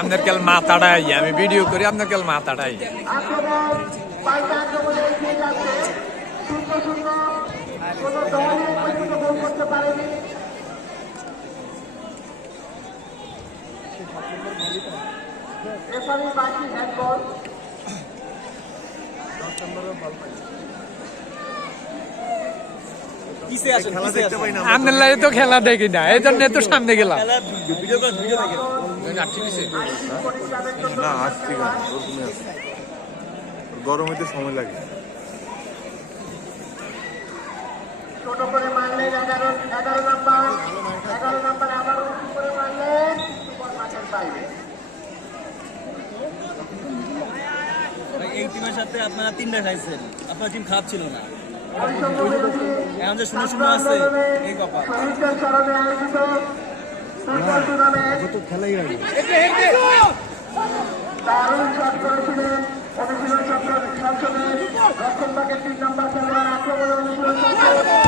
আপনার কাল মাথাটাই আমি ভিডিও করি আপনার কাল মাথাটাই আপনার লাগে তো খেলা দেখি না এই জন্য তো সামনে গেলাম না আজ ঠিক আছে গরম হইতে সময় লাগে ছোট করে মারলেন 11 নাম্বার আবার উঁচু করে মারলেন সুপার মাঠের বাইরে। এই টিমের সাথে আপনারা 3টা খাইছেন, আপনার টিম খারাপ ছিল না। এখন যে 0-0 আছে এই কপাল। শহীদদের স্মরণে আয়োজিত ফুটবল টুর্নামেন্ট দারুণ শট করেছিলেন অনুশীলন সংসদের রক্ষণভাগের 3 নম্বর খেলোয়াড় আক্রমণ অনুশীলন সংসদ